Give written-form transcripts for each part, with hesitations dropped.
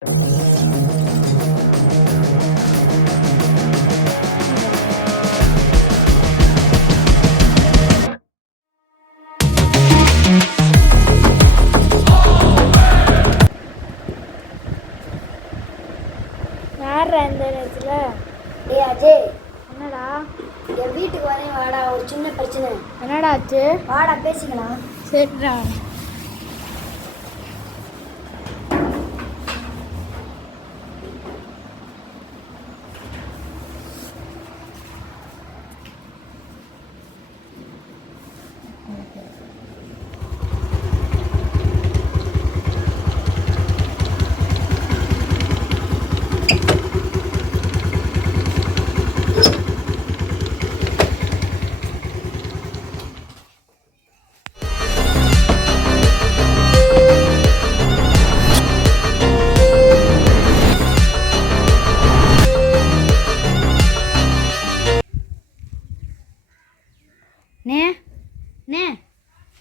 யாரா இந்த நேரத்தில்? ஏய் அஜய், என்னடா? என் வீட்டுக்கு வரேன் வாடா, ஒரு சின்ன பிரச்சனை. என்னடா ஆச்சு? வாடா பேசிக்கலாம். சரிடா.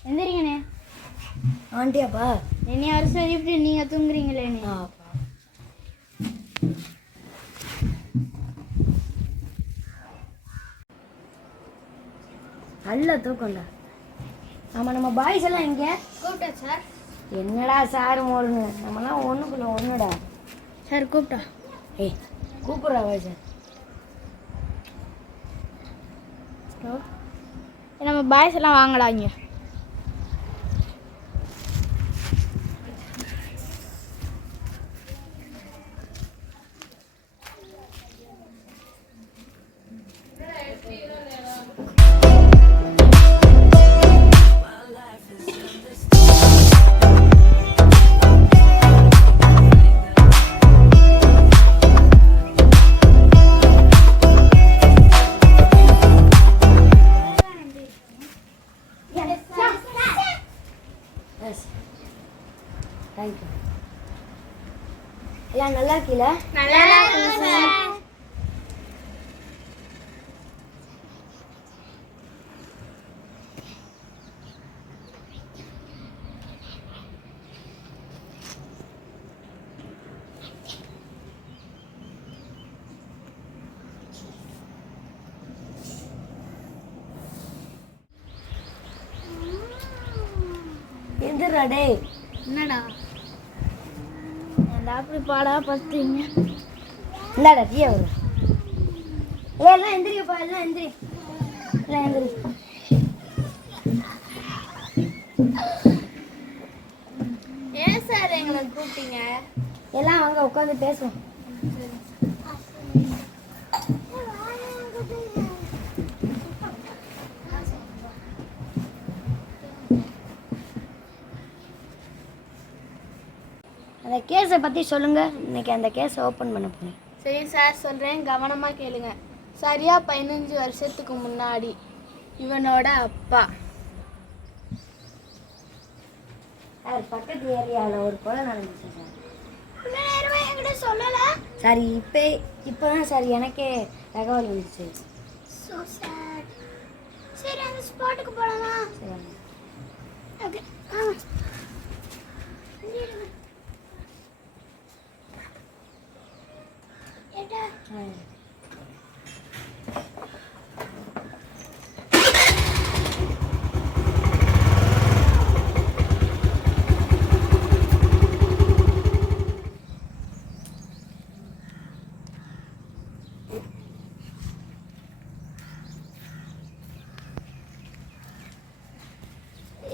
எந்திரிங்கண்ணே. ஆண்டியாப்பா, என்னைய வருஷம் இப்படி நீங்கள் தூங்குறீங்களேண்ணே. நல்ல தூக்கம்டா. ஆமாம், நம்ம பாய்ஸ் எல்லாம் இங்கே கூப்பிட்டா சார்? என்னடா சார் மோருங்க, நம்மலாம் ஒன்றுக்குள்ள ஒன்றுடா. சார் கூப்பிட்டா? ஏய் கூப்பிட்றா பாய்ஸ். நம்ம பாய்ஸ் எல்லாம் வாங்கடா இங்கே. தேங்க்யூ. எல்லாம் நல்லா இருக்கீல? நல்லா இருக்கு சார். எந்திரா டேய். என்னடா ஏன்டா அப்படி பாடா படுத்தீங்க? இந்தாடா டீயை வரும். எல்லாம் எந்திரிப்பா, எல்லாம் எந்திரி, எல்லாம் எந்திரி. ஏன் சார் எங்களை கூப்பிட்டீங்க? எல்லாம் வாங்க உட்காந்து பேசுவோம். அந்த கேஸை பற்றி சொல்லுங்கள். இன்னைக்கு அந்த கேஸை ஓப்பன் பண்ண போகிறேன். சரி சார் சொல்கிறேன், கவனமாக கேளுங்க. சரியாக 15 வருஷத்துக்கு முன்னாடி இவனோட அப்பா சார் பக்கத்து ஏரியாவில் ஒரு கொலை நடந்துச்சு சார். என்கிட்ட சொல்லலை சார். இப்போ தான் சார் எனக்கே தகவல் வந்துச்சு. சரி அந்த ஸ்பாட்டுக்கு போகலாமா? சரி ஓகே.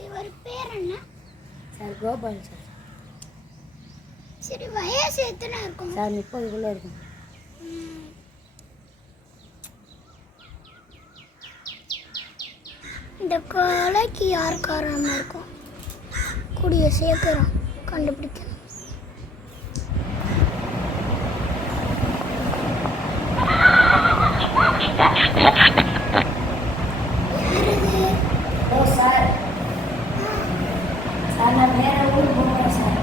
இவர் பேர் என்ன சார்? கோபால் சார். சரி வயசு எத்தனை இருக்கும் சார்? 30 இருக்கும். இந்த கொலைக்கு யார் காரணமாக இருக்கும்? கூடிய சீக்கிரம் கண்டுபிடிக்கணும். ஓ சார், சார் நான் வேற ஊருக்கு போகிறேன் சார்.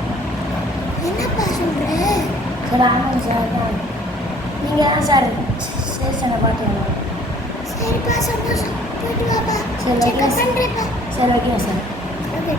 என்னப்பா சொல்ற? சார் ஆமாங்க சார். நீங்கள் தான் சார் ஸ்டேஷனை பார்த்தீங்களா? சரிப்பா சந்தோஷம், போயிட்டு வாப்பா. சரி செக்அப் பண்ணுறேப்பா. சரி வைக்கிறேன் சார். ஓகே.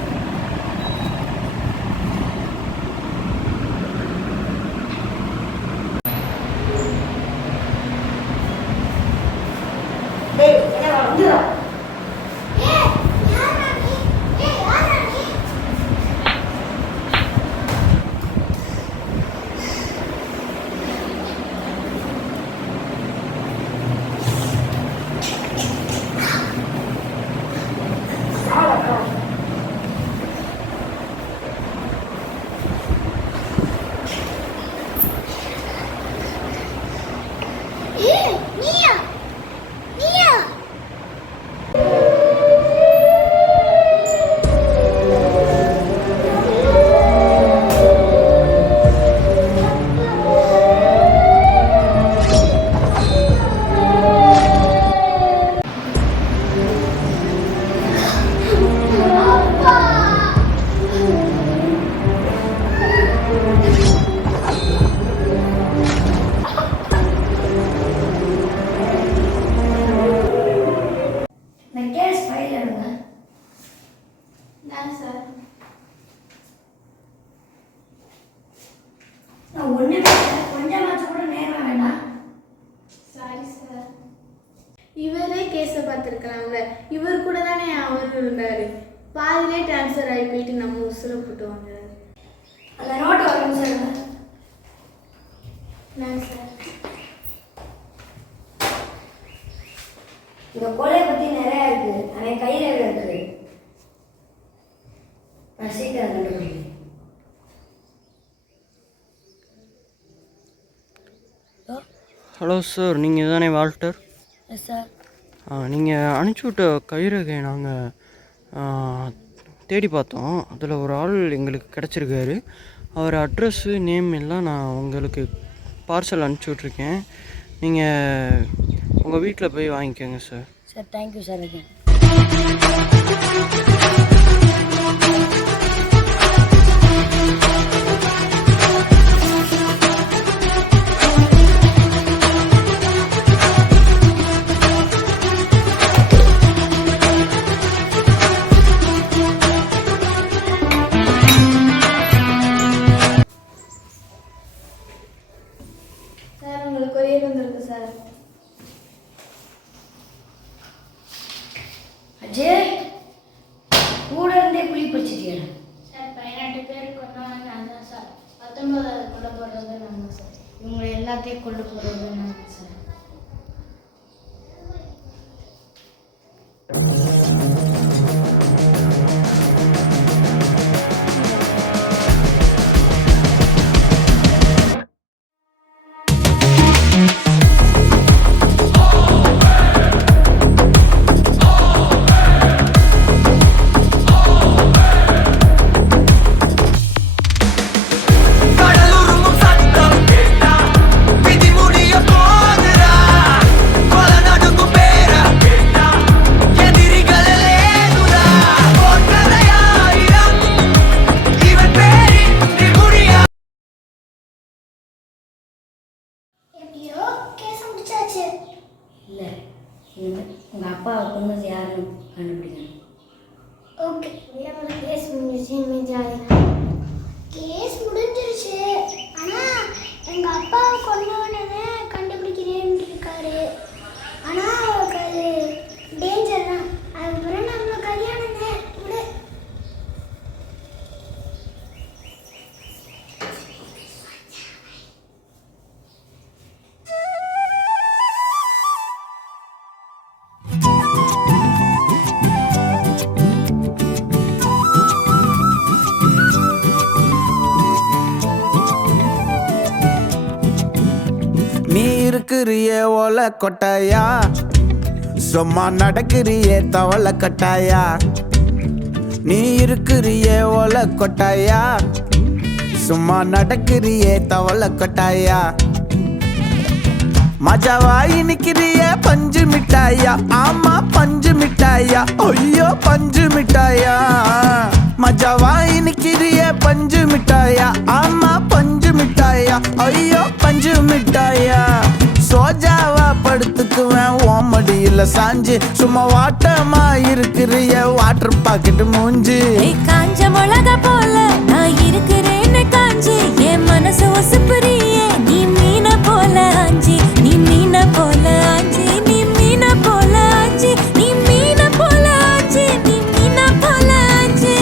ஒன்றும் கொஞ்சமாச்சும் கூட நேரம் வேண்டாம். Sorry sir. இவரே கேஸை பார்த்துருக்கலாம்ல, இவர் கூட தானே அவர் இருந்தார். பாதிலே ட்ரான்ஸ்ஃபர் ஆகி போயிட்டு நம்ம உசுரை போட்டு வாங்குறாரு. அந்த நோட்டு வரணும் சார். நான் சார் இந்த கொலையை பற்றி நிறையா இருக்குது. அவன் கையில் இருக்குது. நான் சீக்கிரம் கண்டுபிடிக்கிறேன். ஹலோ சார், நீங்கள் தானே வால்டர்? Yes sir. நீங்கள் அனுப்பிச்சி விட்ட கைரகை நாங்கள் தேடி பார்த்தோம். அதில் ஒரு ஆள் எங்களுக்கு கிடச்சிருக்காரு. அவர் அட்ரஸ்ஸு நேம் எல்லாம் நான் உங்களுக்கு பார்சல் அனுப்பிச்சி விட்ருக்கேன். நீங்கள் உங்கள் வீட்டில் போய் வாங்கிக்கோங்க sir. Sir thank you sir. again. Sir உங்களுக்கு கொரியர் வந்திருக்கு சார். அஜய் கூட இருந்தே குழி பறிச்சிட்டியா? சார் 18 பேர் கொண்டாங்க நான் தான் சார். 19வது கொண்டு போடுறது நான் தான் சார். இவங்க எல்லாத்தையும் கொண்டு போடுறது நான் தான் சார். இல்லை, உங்கள் அப்பாவை கொண்டது யாருன்னு கண்டுபிடிக்கணும். ஓகே, கேஸ் முடிஞ்சிருச்சு. இனிமேல் ஜாலியாக கேஸ் முடிஞ்சிருச்சு. ஆனால் எங்கள் அப்பாவை கொண்டவனவே கண்டுபிடிக்கிறேன்னு இருக்காரு. ஆனால் அவருக்கு அது டேஞ்சர் தான். அதுக்கப்புறம் நம்ம கல்யாணம் தான் விடு. நீ இருக்கிறியே ஓலை கொட்டாயா, சும்மா நடக்கிறியே தவளை கட்டாயா. நீ இருக்கிறியே ஓலை கொட்டாயா, சும்மா நடக்கிறியே தவளை கொட்டாயா. மஜாவாய் நிக்கிறியே பஞ்சு மிட்டாயா, ஆமா பஞ்சு மிட்டாயா, ஐயோ பஞ்சு மிட்டாயா. மஜாவாய் நிக்கிறியே பஞ்சு மிட்டாயா, ஆமா பஞ்சு மிட்டாயா, ஐயோ பஞ்சு மிட்டாயா. சோஜாவா படுத்துக்குவேன் ஓமடியில் சாஞ்சு, சும்மா வாட்டமா இருக்கிறிய வாட்டர் பாக்கெட் மூஞ்சி. காஞ்ச மிளகா போல நான் இருக்கிறேன்னு காஞ்சி, என் மனசு ஒசுப்புறியே நீ மீன போல ஆஞ்சி. நீ மீன போல ஆஞ்சி, நீ மீன போல ஆஞ்சி, நீ மீன போல ஆஞ்சி, நீ மீன போல ஆஞ்சி.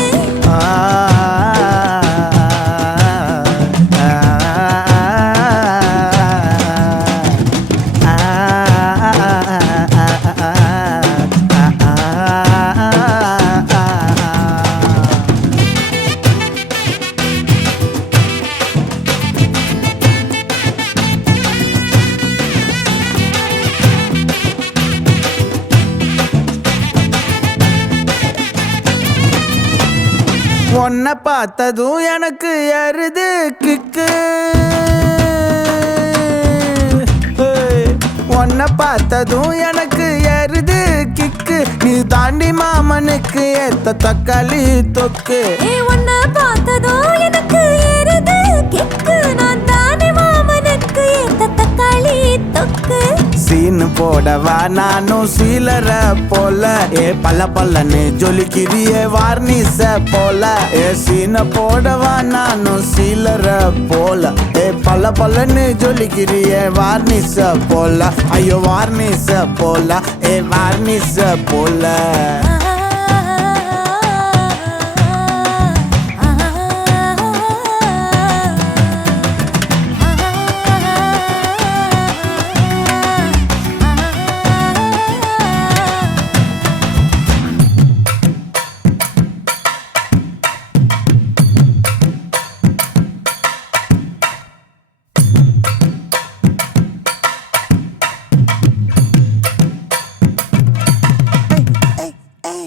உன்னை பார்த்ததும் எனக்கு ஏறுது கிக்கு. உன்னை பார்த்ததும் எனக்கு ஏறுது கிக்கு. நீ தாண்டி மாமனுக்கு ஏத்த தக்காளி தொக்கு. உன்னை பார்த்ததும் எனக்கு ஏறுது கிக்கு. நான் தானே மாமனுக்கு ஏத்த தக்காளி தொக்கு. சீனு போடவா நானும் சீலர போல, ஏ பல்ல பல்லன்னு ஜொலிக்கிறியே வார்னிச போல. ஏ சீன போடவா நானும் சீலர போல, ஏ பல்ல பல்லன்னு ஜொலிக்கிறியே வார்னிஷ போல ஐயோ வார்னிஷ போல ஏ வார்னிஷ போல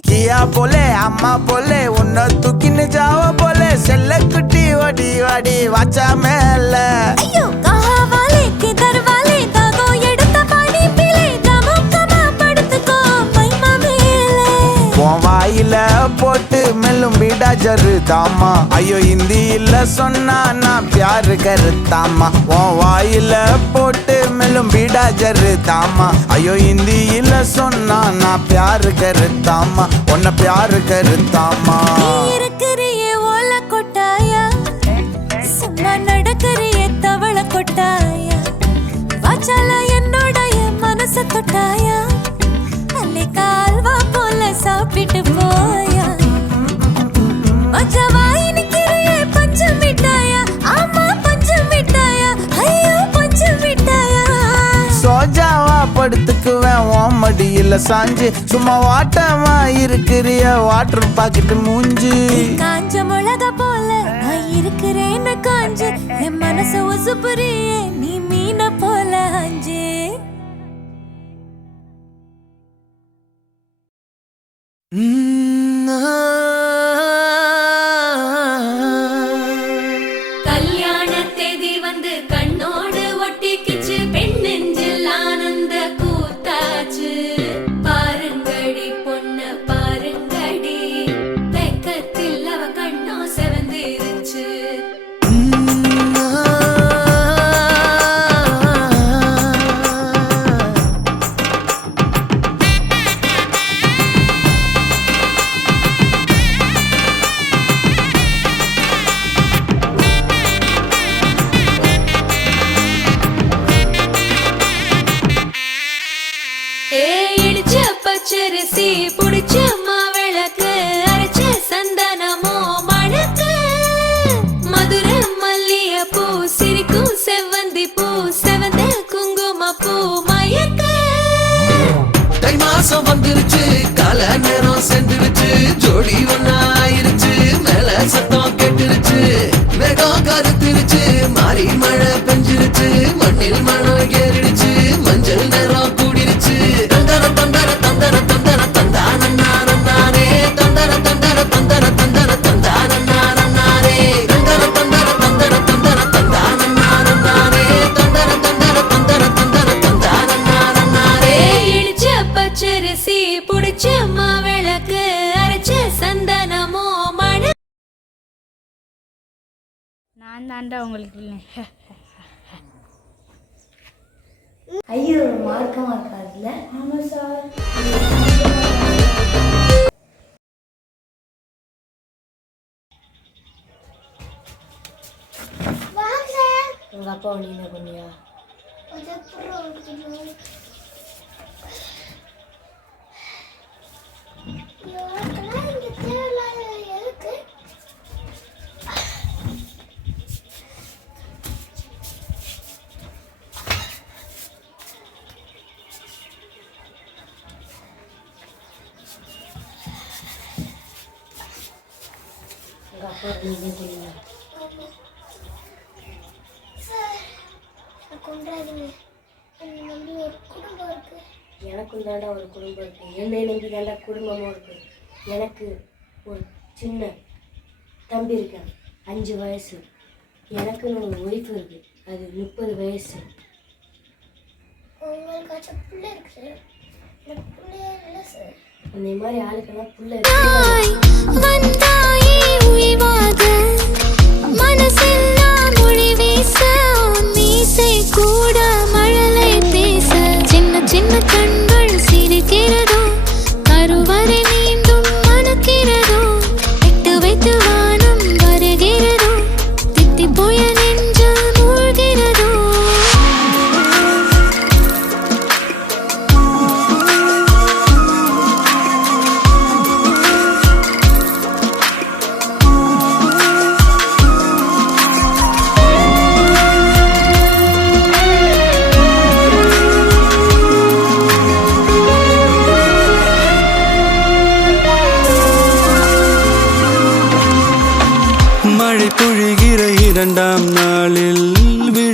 கியா போலே அம்மா போலே உன்னை தூக்கின்னு ஜாவ போலே செல்ல குட்டி வடி வடி வாச்சா மேல ஐயோ கஹவாலே கிதர்வாலே தாகோ எடுத்த பாடி பிலே கமகமா படுத்துக்கோ மைமா மேலே உன் வாயில போட்டு மெல்லும் பீடா ஜரு தாமா ஐயோ ஹிந்தியில சொன்னா நான் பியாரு கருத்தாமா உன் வாயில போட்டு மெல்லும் பீடா ஜரு தாமா ஐயோ ஹிந்தியில சொன்னா நான் பியாரு கருத்தாமா உன்னை பியாரு கருத்தாமா இருக்கிறியே ஓல கொட்டாயா சும்மா நடக்கறியே தவள கொட்டாயா வாச்சால என்னோடைய மனச தொட்டாயா அல்லே கால்வா போல சாப்பிட்டு போயா மச்சவாய் நிக்கிறியே பஞ்சம் மிட்டாயா ஆமா பஞ்சம் மிட்டாயா ஐயோ பஞ்சம் மிட்டாயா சோஜாவா படுத்துக்குவேன் உன் மடியில சாஞ்சு சும்மா வாட்டமா இருக்கிறிய வாட்டர் பாக்கெட்டு மூஞ்சி காஞ்ச மிளகா போல நான் இருக்கிறேன்னு காஞ்சு என் மனச உசுப்புறியே நீ மீன போல அஞ்சு கல்யாண தேதி வந்து கண்ணோடு ஒட்டிக்கிச்சு பெண் நெஞ்சில் ஆனந்த கூத்தாச்சு பாருங்கடி பொண்ண பாருங்கடி வெக்கத்தில் அவ கண்ணோ செவந்திருச்சு இடிச்ச பச்சரிசி புடிச்ச மாவிளக்கு அரைச்ச சந்தனமோ மணக்கு மதுர மல்லிய பூ சிரிக்கும் செவ்வந்தி பூ செவந்த குங்கும பூ மயக்க தை மாசம் வந்துருச்சு கால நேரம் சென்றுருச்சு ஜோடி ஒன்னா ஆயிருச்சு மேல சத்தம் கேட்டுருச்சு மேகம் கருத்துருச்சு மாறி மழை பெஞ்சிருச்சு மண்ணில் மனம் ஏறிடுச்சு மஞ்சள் நேரம் கூடிருச்சு தந்தர தந்தர தந்தர தந்தர தந்தானே தந்தர தந்தர தந்தர தந்தர தந்தானே தந்தர தந்தர தந்தர தந்தர தந்தானே தந்தர தந்தர தந்தர தந்தர தந்தானே இடிச்ச பச்சரிசி புடிச்ச மாவிளக்கு அரைச்ச சந்தனமோ மண நான் தாண்டா உங்களுக்கு இல்லை. ஐயோ மார்க்கமாக இருக்காதுல்ல ஆமாம் சார். வாங்க சார். உங்கள் அப்பாவை நீ என்ன பண்ணியா அதுக்கப்புறம் இவருக்கெல்லாம் இங்க தேவையில்லாத எதுக்கு? உங்கள் அப்பாவை நீ என்ன பண்ணியா ஆமா. சார், என்னை கொண்டாதீங்க. என்னை நம்பி ஒரு குடும்பம் இருக்கு. எனக்கும் தாண்டா ஒரு குடும்பம் இருக்குது என்னை நம்பி தாண்டா குடும்பமும் இருக்குது எனக்கு ஒரு சின்ன தம்பி இருக்கேன் 5 வயசு எனக்குன்னு ஒரு ஒய்ஃப் இருக்குது அது 30 வயசு உங்களுக்காச்சும் பிள்ளை இருக்கு சார். எனக்கு பிள்ளையே இல்லை சார். இந்த மாதிரி ஆளுக்கெல்லாம் புள்ள வந்தாயே உயிவாக மனசெல்லாம் மொழி வீச மீசை கூட மழலை பேச சின்ன சின்ன கண்கள் சிரிக்கிறதோ கருவறை மீண்டும் மணக்கிறதோ எட்டு வைத்து வானம் வருகிறதோ தித்தி போய நெஞ்சு மூழ்கிறதோ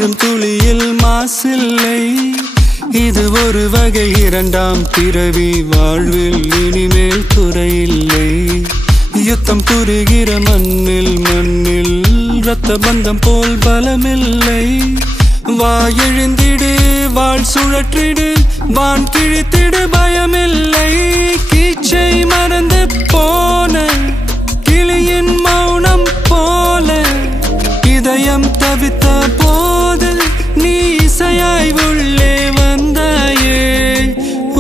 கொஞ்சம் துளியில் மாசில்லை. இது ஒரு வகை இரண்டாம் பிறவி, வாழ்வில் இனிமேல் குறையில்லை. யுத்தம் புரிகிற மண்ணில் இரத்த பந்தம் போல் பலமில்லை. வா எழுந்திடு, வாழ் சுழற்றிடு, வான் கிழித்திடு, பயமில்லை. கீச்சை மறந்து போன கிளியின் மௌனம் போல இதயம் தவித்த போது நீ இசையாய் உள்ளே வந்தாயே.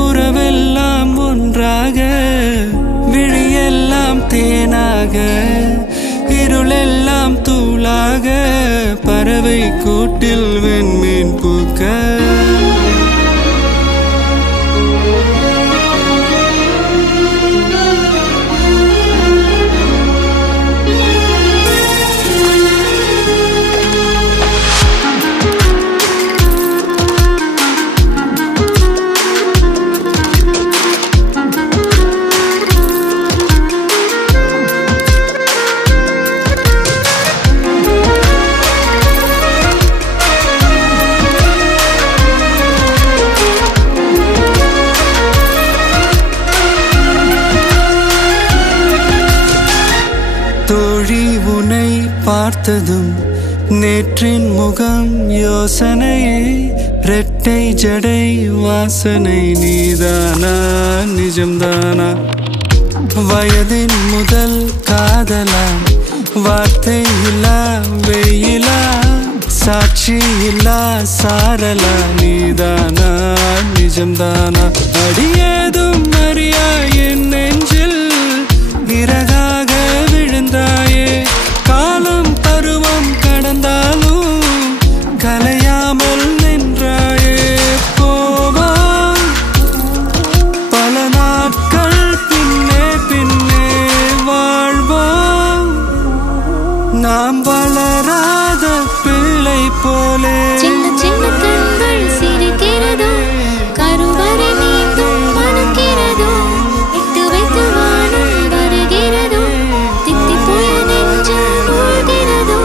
உறவெல்லாம் ஒன்றாக, விழியெல்லாம் தேனாக, இருளெல்லாம் தூளாக, பறவை கூட்டில் வெண்மீன் பூக்க. தோழி உனை பார்த்ததும் நேற்றின் முகம் யோசனையே. ரெட்டை ஜடை வாசனை நீதானா, நிஜம்தானா? வயதின் முதல் காதலா, வார்த்தை இல்லா வெயிலா, சாட்சி இல்லா சாரலா, நீதானா, நிஜம்தானா? அடியேதும் அறியா என் நெஞ்சில் இறகாக விழுந்தாயே. காலம் பருவம் கடந்தாலும் கலையாமல் நின்றாயே. போவா பல நாட்கள் பின்னே பின்னே வாழ்வோம், நாம் வளராத பிள்ளை போலே. சின்ன சின்ன கண்கள் சிரிக்கிறதோ, கருவறை மீண்டும் மணக்கிறதோ, இட்டு வைத்து வானம் வருகிறதோ, தித்தி போய நெஞ்சு மூழ்கிறதோ.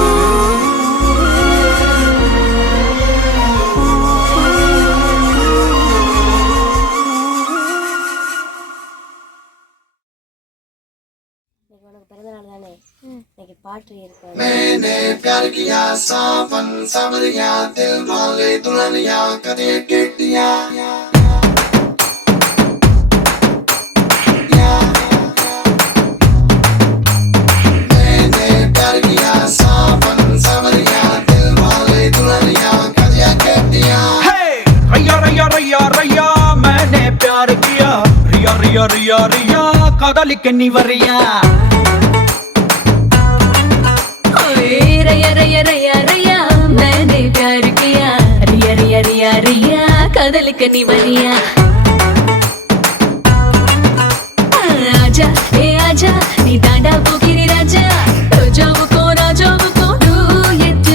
உனக்கு பிறந்த நாள் தானே, இன்னைக்கு பாட்டு இருக்காது. मैंने प्यार किया सावन सावरिया दिल मांगे दुल्हनिया कदे केटिया मैंने प्यार किया सावन सावरिया दिल मांगे दुल्हनिया कदे केटिया रैया रैया रैया रैया मैंने प्यार किया रिया रिया रिया रिया कादलिक नहीं वरिया रैया रैया रैया रैया मैंने प्यार किया, रिया रिया रिया रिया कदल कनी बनिया. आजा ए आजा नी दांडा पोकिरी राजा, रोजावुको डूयट.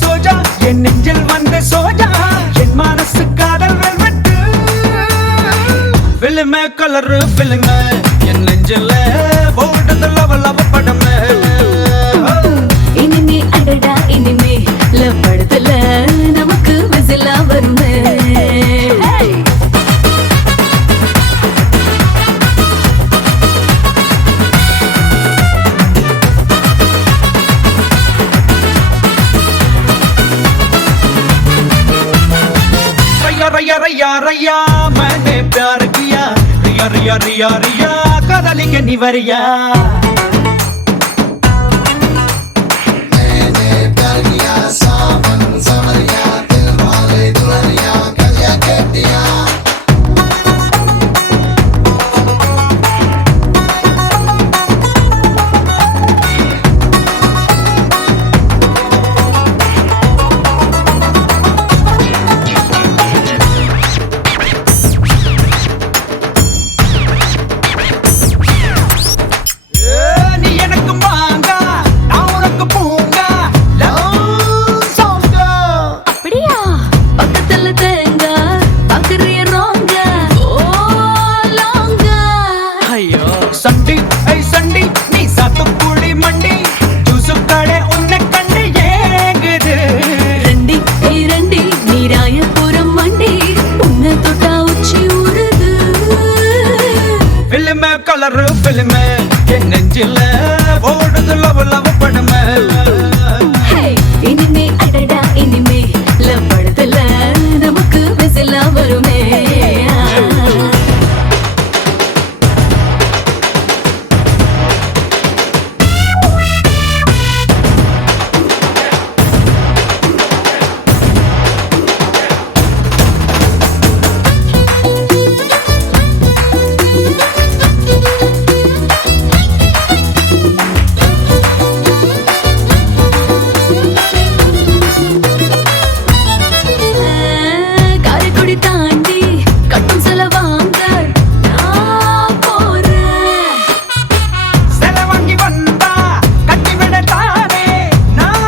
சோஜா என் நெஞ்சில் வந்து சோஜா, என் மனசு காதல் வெல்வெட்டு. விழுமே கலரு விழுங்க என் நெஞ்சில் போடுறது லவ லவ படமே. இனிமே அடடா இனிமே லவ் நமக்கு விசிலா வருமே. रैया रैया रैया मैंने प्यार किया, रिया रिया रिया रिया कादली के निवरिया. मैंने प्यार किया सावन सावरिया दिल मांगे दुल्हनिया कदे केटिया இனிமே லவ் படத்துல நமக்கு விசிலா வருமே காரைக்குடி தாண்டி கட்டும் சில வாங்க நான் போறேன் செலவாங்கி வந்தா கட்டி விடத்தானே நான்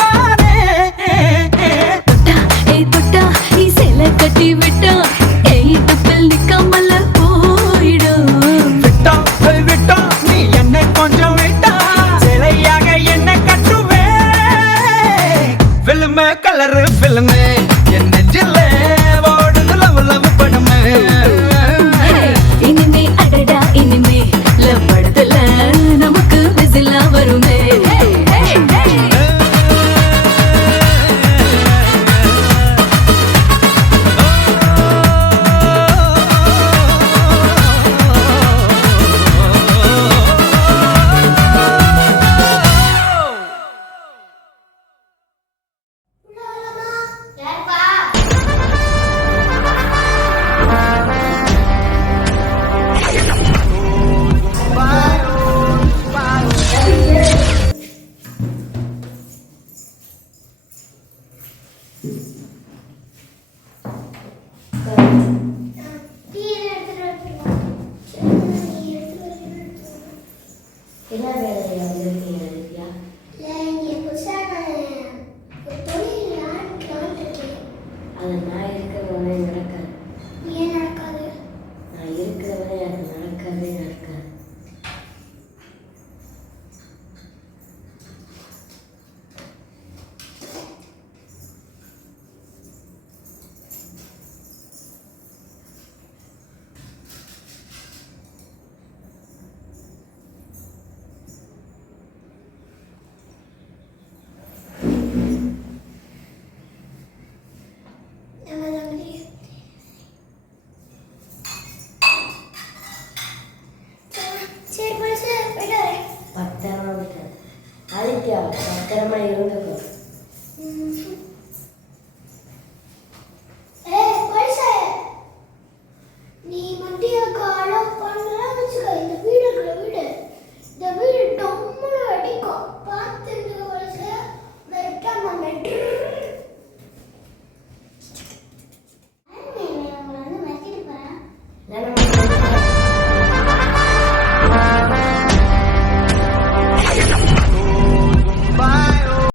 வாரேன். தொட்டா நீ சேலை கட்டி விட்டா இடுப்பில் நிக்காமல போயிடும் விட்டா விட்டா நீ என்னை கொஞ்சம் விட்டா சிலையாக என்ன கட்டுவே பிலிமு கலரு பிலிமு என் நெஞ்சில ஓடுது லவ் லவ் படமே இனிமே அடடா இனிமே லவ் படத்துல நமக்கு விசிலா வருமே யாருப்பா? டீ எடுத்துட்டு வரட்டுமா? நீ எடுத்துட்டு வரட்டுமா? என்ன வேலையா வந்திருக்கீங்க திவ்யா? இல்லை, இங்கே புதுசாக நான் ஒரு தொழில் ஆரம்பிக்கலாம்னு இருக்கேன். அதை நான்